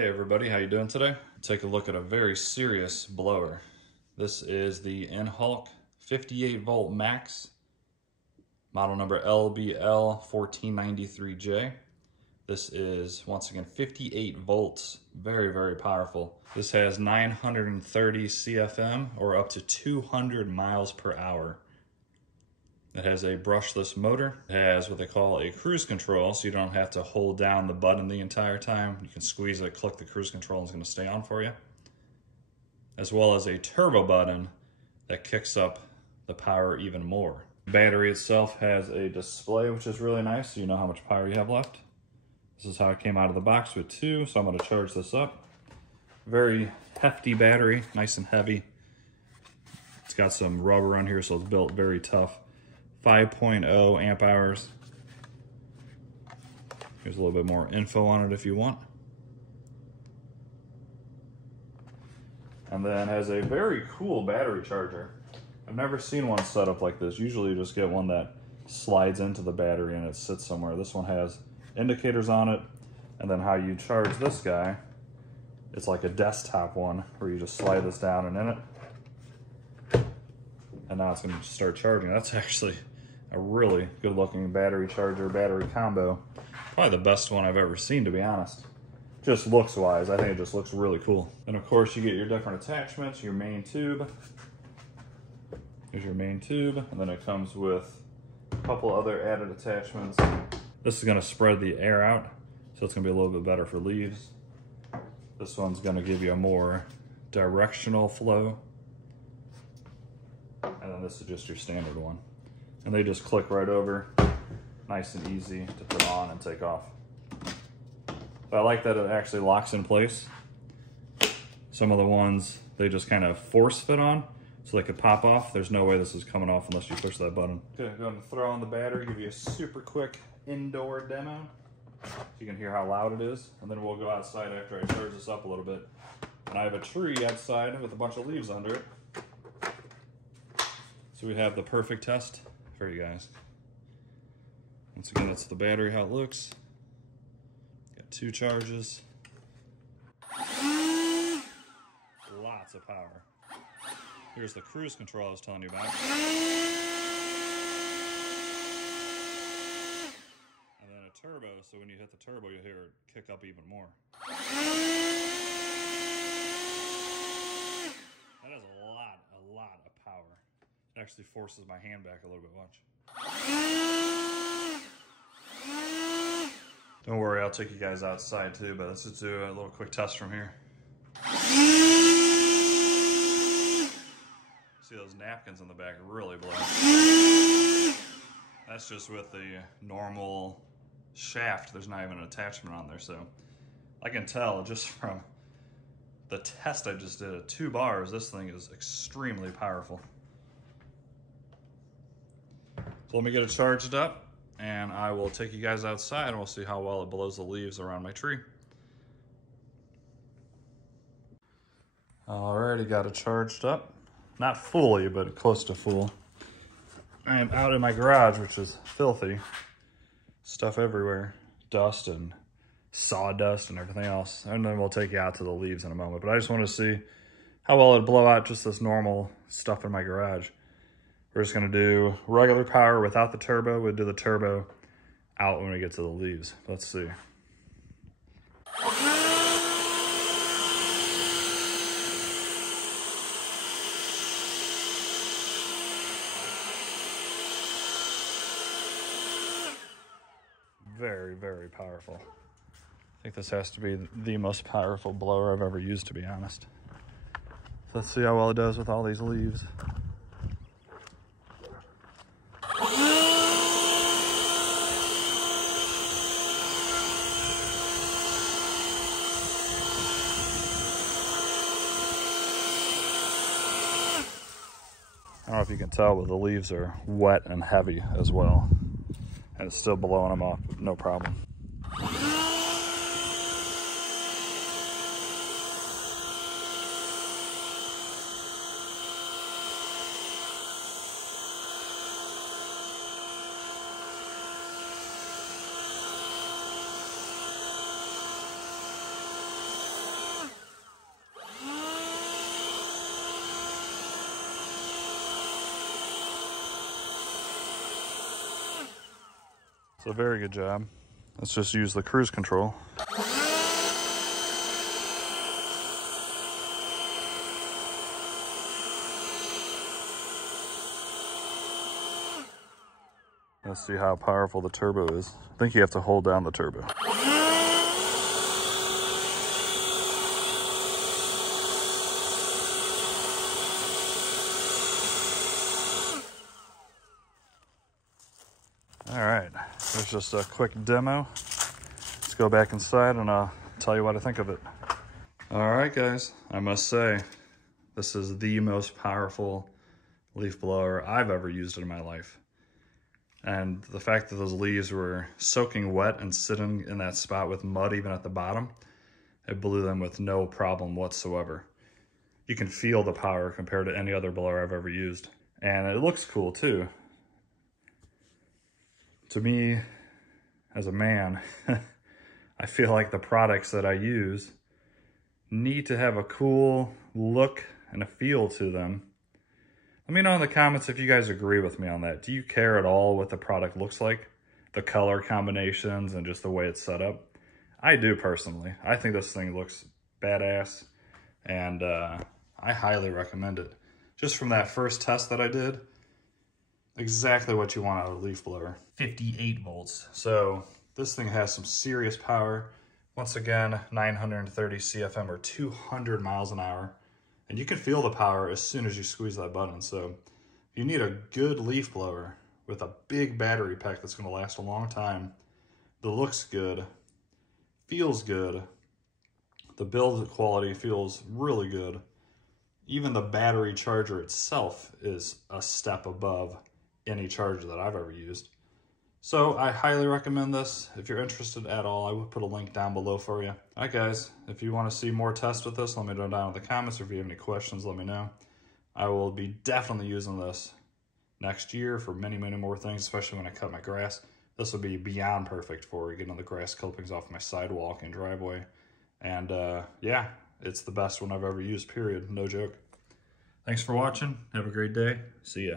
Hey everybody, how you doing today? Take a look at a very serious blower. This is the Enhulk 58 volt max, model number LBL1493J. This is, once again, 58 volts, very, very powerful. This has 930 CFM, or up to 200 miles per hour. It has a brushless motor. It has what they call a cruise control, so you don't have to hold down the button the entire time. You can squeeze it, click the cruise control, and it's going to stay on for you. As well as a turbo button that kicks up the power even more. The battery itself has a display, which is really nice, so you know how much power you have left. This is how it came out of the box with two, so I'm going to charge this up. Very hefty battery, nice and heavy. It's got some rubber on here, so it's built very tough. 5.0 amp hours. Here's a little bit more info on it if you want. And then has a very cool battery charger. I've never seen one set up like this. Usually you just get one that slides into the battery and it sits somewhere. This one has indicators on it, and then how you charge this guy, it's like a desktop one where you just slide this down and in it. And now it's going to start charging. That's actually a really good looking battery charger, battery combo. Probably the best one I've ever seen, to be honest. Just looks wise, I think it just looks really cool. And of course you get your different attachments, your main tube. Here's your main tube, and then it comes with a couple other added attachments. This is going to spread the air out, so it's going to be a little bit better for leaves. This one's going to give you a more directional flow. And then this is just your standard one. And they just click right over, nice and easy to put on and take off. But I like that it actually locks in place. Some of the ones, they just kind of force fit on, so they could pop off. There's no way this is coming off unless you push that button. Okay, going to throw on the battery, give you a super quick indoor demo. So you can hear how loud it is. And then we'll go outside after I charge this up a little bit. And I have a tree outside with a bunch of leaves under it. So we have the perfect test for you guys. Once again, that's the battery, how it looks. Got two charges. Lots of power. Here's the cruise control I was telling you about. And then a turbo, so when you hit the turbo, you'll hear it kick up even more. That is a lot of power. It actually forces my hand back a little bit, watch. Don't worry, I'll take you guys outside too, but let's just do a little quick test from here. See those napkins in the back really blow. That's just with the normal shaft. There's not even an attachment on there, so I can tell just from the test I just did at 2 bars, this thing is extremely powerful. So let me get it charged up, and I will take you guys outside and we'll see how well it blows the leaves around my tree. Alrighty, got it charged up. Not fully, but close to full. I am out in my garage, which is filthy. Stuff everywhere. Dust and sawdust and everything else. And then we'll take you out to the leaves in a moment. But I just want to see how well it'd blow out just this normal stuff in my garage. We're just going to do regular power without the turbo. We'll do the turbo out when we get to the leaves. Let's see. Very, very powerful. I think this has to be the most powerful blower I've ever used, to be honest. So let's see how well it does with all these leaves. I don't know if you can tell, but the leaves are wet and heavy as well. And it's still blowing them off, no problem. So very good job. Let's just use the cruise control. Let's see how powerful the turbo is. I think you have to hold down the turbo. All right, there's just a quick demo. Let's go back inside and I'll tell you what I think of it. All right, guys, I must say, this is the most powerful leaf blower I've ever used in my life. And the fact that those leaves were soaking wet and sitting in that spot with mud even at the bottom, it blew them with no problem whatsoever. You can feel the power compared to any other blower I've ever used. And it looks cool too. To me, as a man, I feel like the products that I use need to have a cool look and a feel to them. Let me know in the comments if you guys agree with me on that. Do you care at all what the product looks like? The color combinations and just the way it's set up? I do personally. I think this thing looks badass and I highly recommend it. Just from that first test that I did, exactly what you want out of a leaf blower. 58 volts. So this thing has some serious power. Once again, 930 CFM or 200 miles an hour. And you can feel the power as soon as you squeeze that button. So if you need a good leaf blower with a big battery pack that's gonna last a long time, that looks good, feels good, the build quality feels really good. Even the battery charger itself is a step above any charger that I've ever used. So I highly recommend this. If you're interested at all, I will put a link down below for you. All right, guys, if you want to see more tests with this, let me know down in the comments. Or if you have any questions, let me know. I will be definitely using this next year for many, many more things, especially when I cut my grass. This would be beyond perfect for getting the grass clippings off my sidewalk and driveway. And yeah, it's the best one I've ever used, period. No joke. Thanks for watching. Have a great day. See ya.